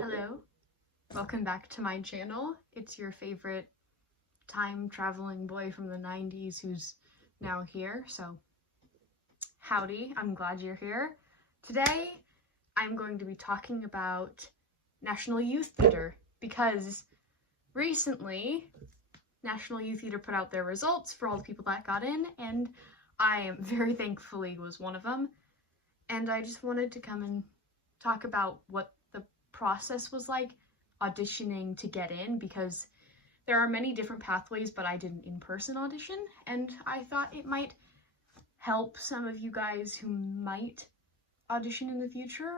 Hello, welcome back to my channel. It's your favorite time-traveling boy from the 90s who's now here, so howdy, I'm glad you're here. Today, I'm going to be talking about National Youth Theatre because recently, National Youth Theatre put out their results for all the people that got in, and I am very thankfully was one of them, and I just wanted to come and talk about what the process was like auditioning to get in, because there are many different pathways, but I did an in-person audition, and I thought it might help some of you guys who might audition in the future.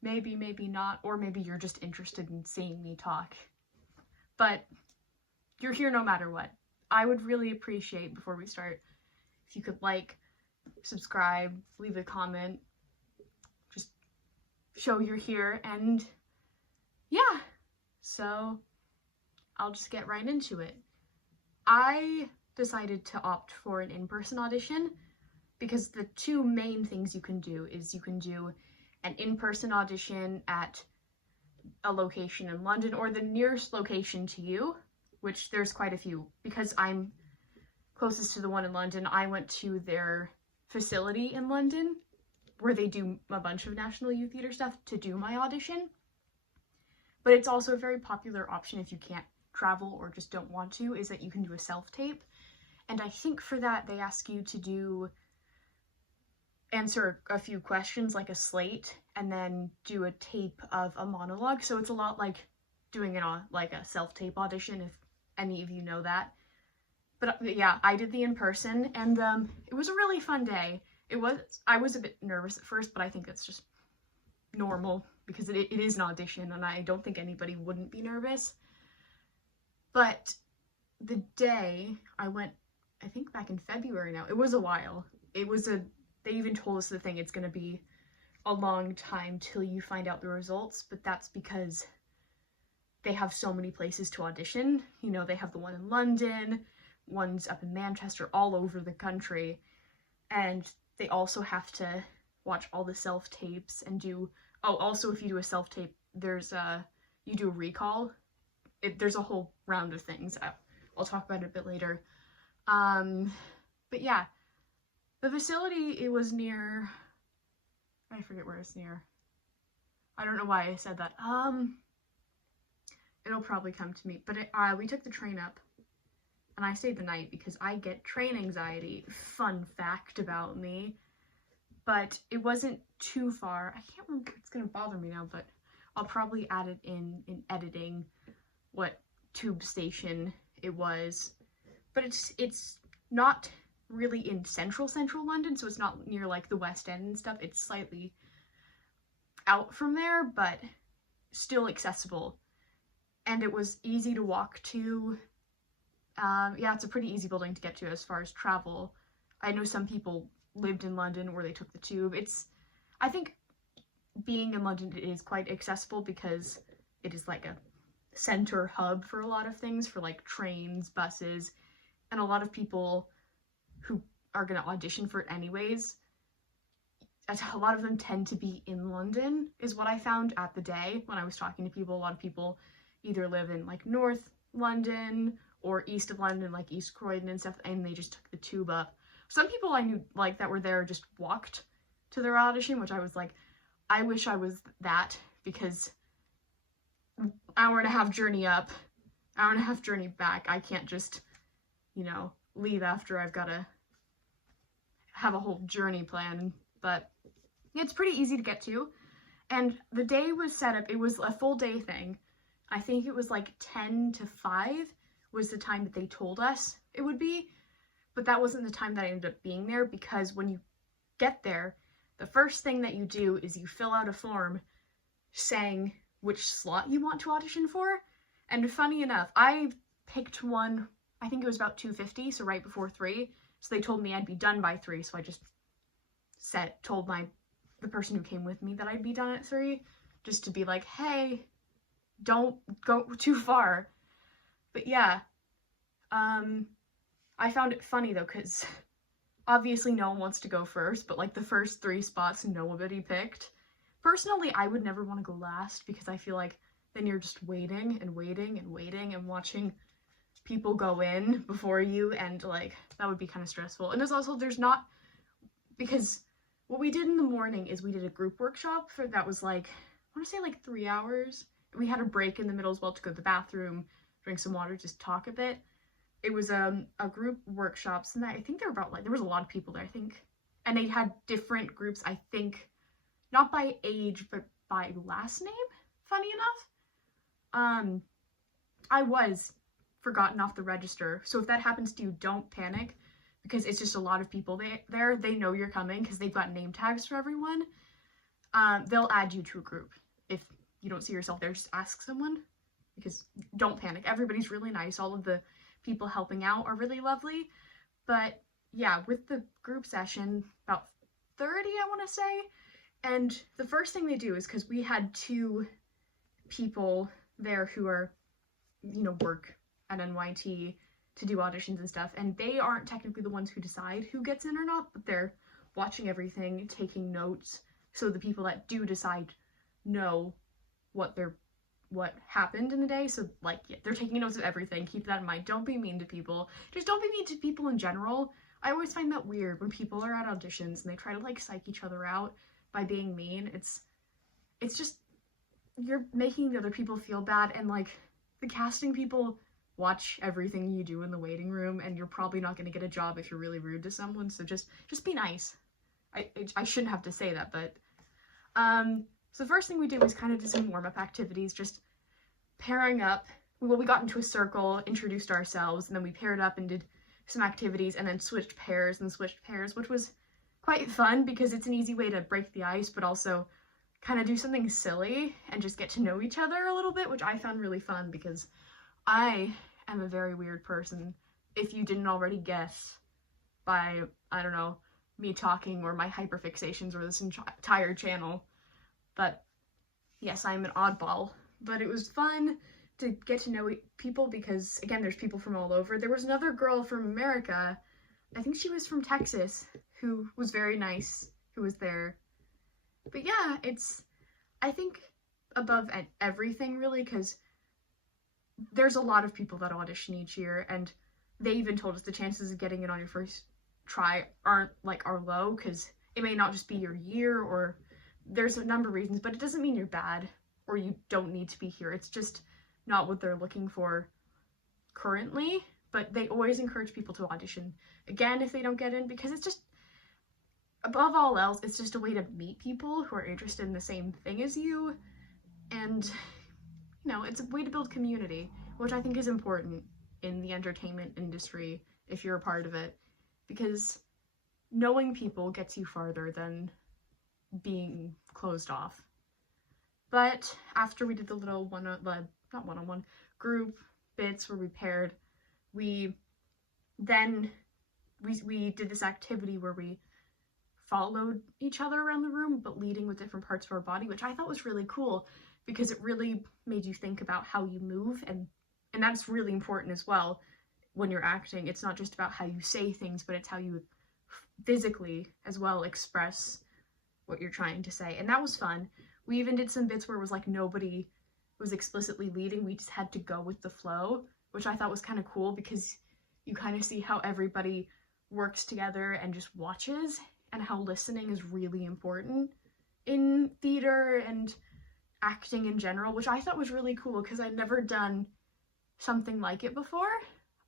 Maybe, maybe not, or maybe you're just interested in seeing me talk. But you're here no matter what. I would really appreciate, before we start, if you could like, subscribe, leave a comment, just show you're here, and yeah, so I'll just get right into it. I decided to opt for an in-person audition because the two main things you can do is you can do an in-person audition at a location in London or the nearest location to you, which there's quite a few. Because I'm closest to the one in London, I went to their facility in London where they do a bunch of National Youth Theatre stuff to do my audition. But it's also a very popular option if you can't travel or just don't want to, is that you can do a self-tape. And I think for that they ask you to answer a few questions, like a slate, and then do a tape of a monologue. So it's a lot like doing it on like a self-tape audition, if any of you know that. But yeah, I did the in-person, and it was a really fun day. I was a bit nervous at first, but I think that's just normal because it is an audition, and I don't think anybody wouldn't be nervous. But the day I went, I think back in February now, it was a while. They even told us the thing, it's gonna be a long time till you find out the results, but that's because they have so many places to audition. You know, they have the one in London, ones up in Manchester, all over the country, and they also have to watch all the self-tapes and do, oh, also if you do a self-tape, you do a recall. There's a whole round of things. I'll talk about it a bit later. But yeah, the facility, it was near, I forget where it's near. I don't know why I said that. It'll probably come to me, but we took the train up, and I stayed the night because I get train anxiety. Fun fact about me. But it wasn't too far. I can't remember, it's gonna bother me now, but I'll probably add it in editing what tube station it was. But it's not really in central London, so it's not near like the West End and stuff. It's slightly out from there, but still accessible. And it was easy to walk to. Yeah, it's a pretty easy building to get to as far as travel. I know some people lived in London where they took the tube. I think being in London is quite accessible because it is like a center hub for a lot of things, for like trains, buses, and a lot of people who are going to audition for it anyways, a lot of them tend to be in London, is what I found at the day when I was talking to people. A lot of people either live in like North London or east of London, like East Croydon and stuff, and they just took the tube up. Some people I knew like that were there just walked to their audition, which I was like, I wish I was that, because hour and a half journey up, hour and a half journey back. I can't just, you know, leave after I've got to have a whole journey plan. But it's pretty easy to get to. And the day was set up, it was a full day thing. I think it was like 10 to 5 was the time that they told us it would be. But that wasn't the time that I ended up being there, because when you get there, the first thing that you do is you fill out a form saying which slot you want to audition for. And funny enough, I picked one, I think it was about 2:50, so right before 3. So they told me I'd be done by 3, so I just told the person who came with me that I'd be done at 3, just to be like, hey, don't go too far. But yeah, I found it funny though, because obviously no one wants to go first, but like the first 3 spots nobody picked. Personally, I would never want to go last because I feel like then you're just waiting and waiting and waiting and watching people go in before you, and like that would be kind of stressful. And there's not, because what we did in the morning is we did a group workshop for that was like, I want to say like 3 hours. We had a break in the middle as well to go to the bathroom, drink some water, just talk a bit. It was a group workshops, and I think there was a lot of people there, I think, and they had different groups, I think, not by age but by last name, funny enough. I was forgotten off the register, so if that happens to you, don't panic, because it's just a lot of people there. They know you're coming because they've got name tags for everyone. They'll add you to a group. If you don't see yourself there, just ask someone, because don't panic. Everybody's really nice. All of the people helping out are really lovely. But yeah, with the group session, about 30, I want to say, and the first thing they do is, because we had 2 people there who are, you know, work at NYT to do auditions and stuff, and they aren't technically the ones who decide who gets in or not, but they're watching everything, taking notes, so the people that do decide know what happened in the day. So like, yeah, they're taking notes of everything. Keep that in mind. Don't be mean to people. Just don't be mean to people in general. I always find that weird when people are at auditions and they try to like psych each other out by being mean. It's just, you're making the other people feel bad, and like the casting people watch everything you do in the waiting room, and you're probably not going to get a job if you're really rude to someone. So just be nice. I shouldn't have to say that, but so the first thing we did was kind of just some warm-up activities, just pairing up. We got into a circle, introduced ourselves, and then we paired up and did some activities, and then switched pairs, which was quite fun because it's an easy way to break the ice, but also kind of do something silly and just get to know each other a little bit, which I found really fun because I am a very weird person, if you didn't already guess by, I don't know, me talking or my hyperfixations or this entire channel. But yes, I'm an oddball, but it was fun to get to know people because, again, there's people from all over. There was another girl from America, I think she was from Texas, who was very nice, who was there. But yeah, it's, I think, above everything, really, because there's a lot of people that audition each year, and they even told us the chances of getting it on your first try are low, because it may not just be your year, or there's a number of reasons, but it doesn't mean you're bad or you don't need to be here. It's just not what they're looking for currently, but they always encourage people to audition again if they don't get in, because it's just, above all else, it's just a way to meet people who are interested in the same thing as you, and you know, it's a way to build community, which I think is important in the entertainment industry if you're a part of it, because knowing people gets you farther than being closed off. But after we did the little not one-on-one group bits where we paired, we did this activity where we followed each other around the room, but leading with different parts of our body, which I thought was really cool because it really made you think about how you move, and that's really important as well when you're acting. It's not just about how you say things, but it's how you physically as well express what you're trying to say, and that was fun. We even did some bits where it was like nobody was explicitly leading, we just had to go with the flow, which I thought was kind of cool because you kind of see how everybody works together and just watches, and how listening is really important in theater and acting in general, which I thought was really cool because I'd never done something like it before.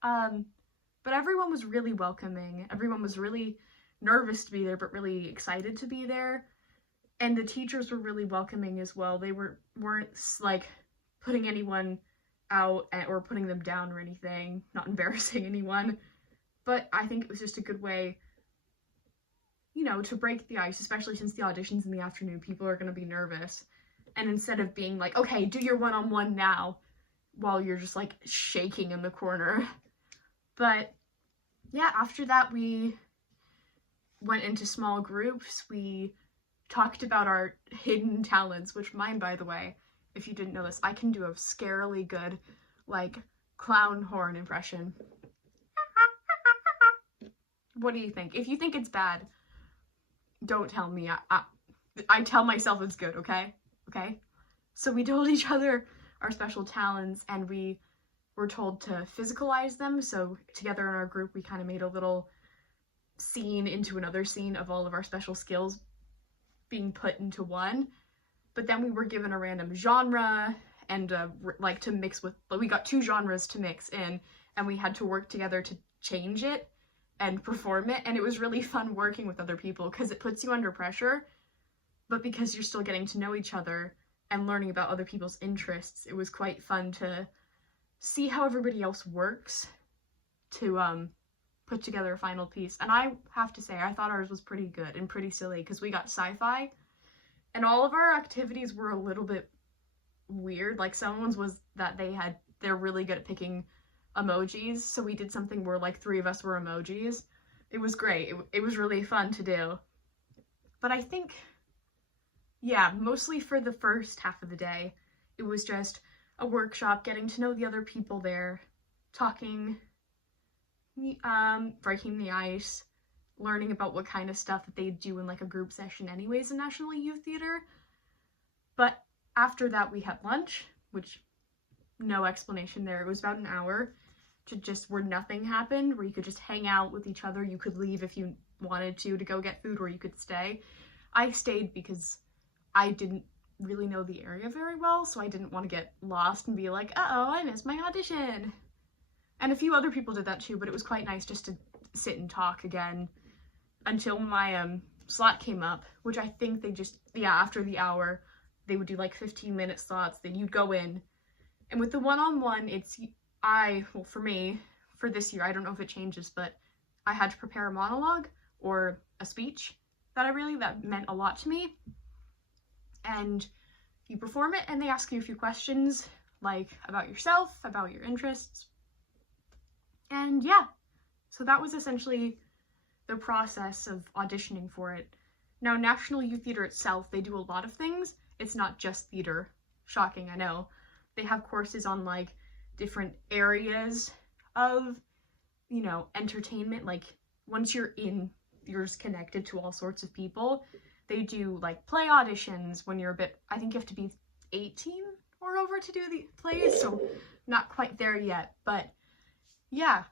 But everyone was really welcoming. Everyone was really nervous to be there, but really excited to be there. And the teachers were really welcoming as well. They weren't like putting anyone out or putting them down or anything, not embarrassing anyone. But I think it was just a good way, you know, to break the ice, especially since the auditions in the afternoon, people are going to be nervous. And instead of being like, okay, do your one-on-one now, while you're just like shaking in the corner. But yeah, after that we went into small groups. We talked about our hidden talents, which mine, by the way, if you didn't know this, I can do a scarily good, like, clown horn impression. What do you think? If you think it's bad, don't tell me. I tell myself it's good, okay? Okay? So we told each other our special talents, and we were told to physicalize them. So together in our group, we kind of made a little scene into another scene of all of our special skills being put into one. But then we were given a random genre and like to mix with, we got 2 genres to mix in, and we had to work together to change it and perform it. And it was really fun working with other people because it puts you under pressure, but because you're still getting to know each other and learning about other people's interests, it was quite fun to see how everybody else works to put together a final piece. And I have to say, I thought ours was pretty good and pretty silly because we got sci-fi, and all of our activities were a little bit weird. Like someone's was that they're really good at picking emojis, so we did something where like 3 of us were emojis. It was great. It was really fun to do. But I think, yeah, mostly for the first half of the day, it was just a workshop, getting to know the other people there, talking, breaking the ice, learning about what kind of stuff that they do in like a group session anyways in National Youth Theater. But after that we had lunch, which no explanation there. It was about an hour to just where nothing happened, where you could just hang out with each other. You could leave if you wanted to go get food, or you could stay. I stayed because I didn't really know the area very well, so I didn't want to get lost and be like, uh-oh, I missed my audition. And a few other people did that too, but it was quite nice just to sit and talk again until my slot came up, which I think they just, yeah, after the hour, they would do like 15-minute slots, then you'd go in. And with the one-on-one, well, for me, for this year, I don't know if it changes, but I had to prepare a monologue or a speech that meant a lot to me. And you perform it, and they ask you a few questions, like about yourself, about your interests. And yeah, so that was essentially the process of auditioning for it. Now, National Youth Theater itself, they do a lot of things. It's not just theater. Shocking, I know. They have courses on like different areas of, entertainment. Like once you're in, you're just connected to all sorts of people. They do like play auditions when you're I think you have to be 18 or over to do the plays, so not quite there yet. But yeah,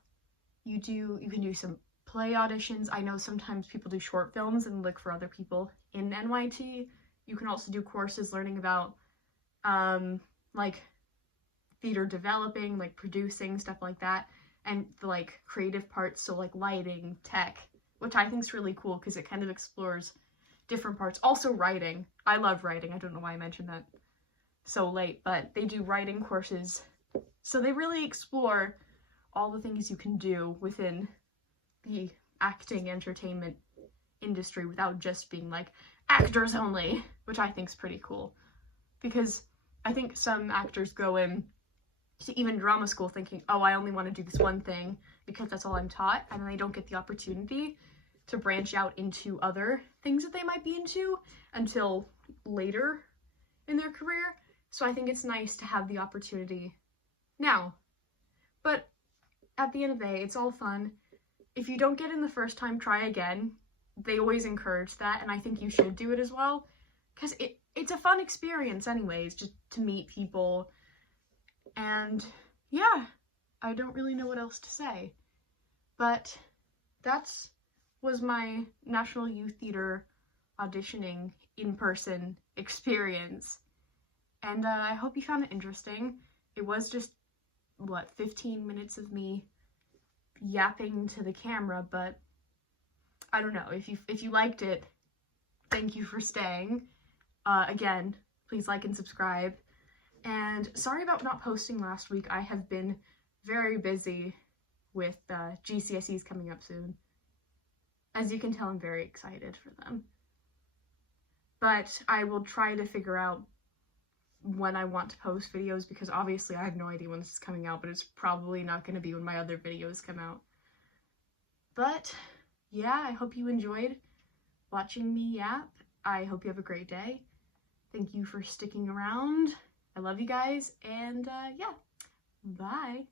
you can do some play auditions. I know sometimes people do short films and look for other people in NYT. You can also do courses learning about like theater developing, like producing, stuff like that, and the like creative parts, so like lighting, tech, which I think is really cool because it kind of explores different parts. Also writing. I love writing. I don't know why I mentioned that so late, but they do writing courses. So they really explore all the things you can do within the acting entertainment industry without just being like actors only, which I think is pretty cool. Because I think some actors go in to even drama school thinking, oh, I only want to do this one thing because that's all I'm taught, and then they don't get the opportunity to branch out into other things that they might be into until later in their career. So I think it's nice to have the opportunity now. But at the end of the day, it's all fun. If you don't get in the first time, try again. They always encourage that, and I think you should do it as well, because it's a fun experience anyways, just to meet people. And yeah, I don't really know what else to say. But was my National Youth Theater auditioning in-person experience. And I hope you found it interesting. It was just, 15 minutes of me yapping to the camera, but I don't know. If you liked it, thank you for staying. Again, please like and subscribe. And sorry about not posting last week. I have been very busy with GCSEs coming up soon. As you can tell, I'm very excited for them. But I will try to figure out when I want to post videos, because obviously I have no idea when this is coming out, but it's probably not going to be when my other videos come out. But yeah, I hope you enjoyed watching me yap. I hope you have a great day. Thank you for sticking around. I love you guys, and yeah, bye.